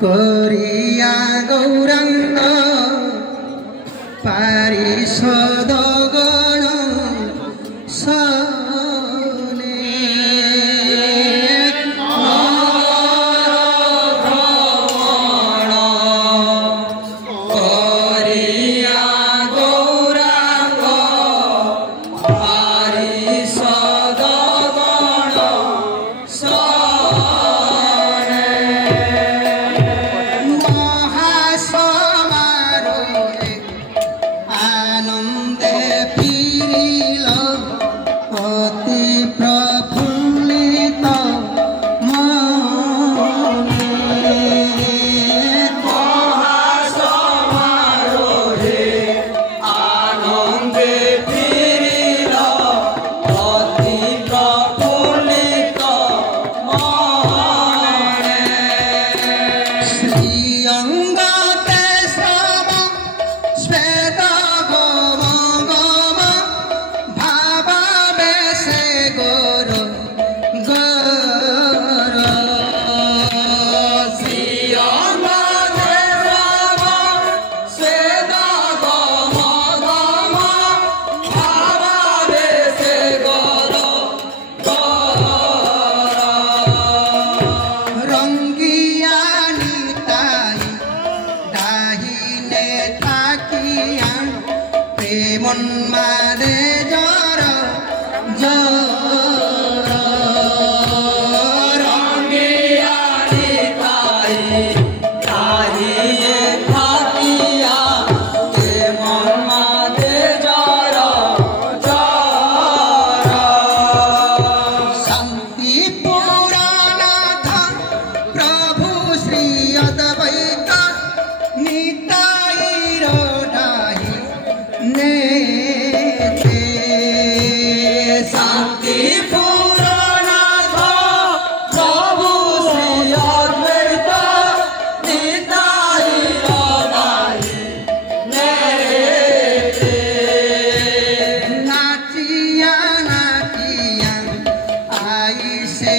Korea Gaurang Parisad Gana Sane Korea Gaurang Parisad Gana Sane Mahasamarohe Anande Pirila Oti Prafulita Mane Mahasamarohe Anande Pirila Oti Prafulita Mane Sri Anga Kesava Sveta Goma Goma Bhava Bese Guru Guru Sri Anga Kesava Sveta Goma Goma Bhava Bese Guru Guru Rangiani Tai Dahine Thakiyan Premon Mare Jara Jara Rangiani Tai Dahine Thakiyan Premon Mare Jara Jara Santi Puranatha Prabhu Sri Advaita Nitai Rodai Nete Santi Puranatha Prabhu Sri Advaita Nitai Rodai Nete Nachiya Nachiya Ai se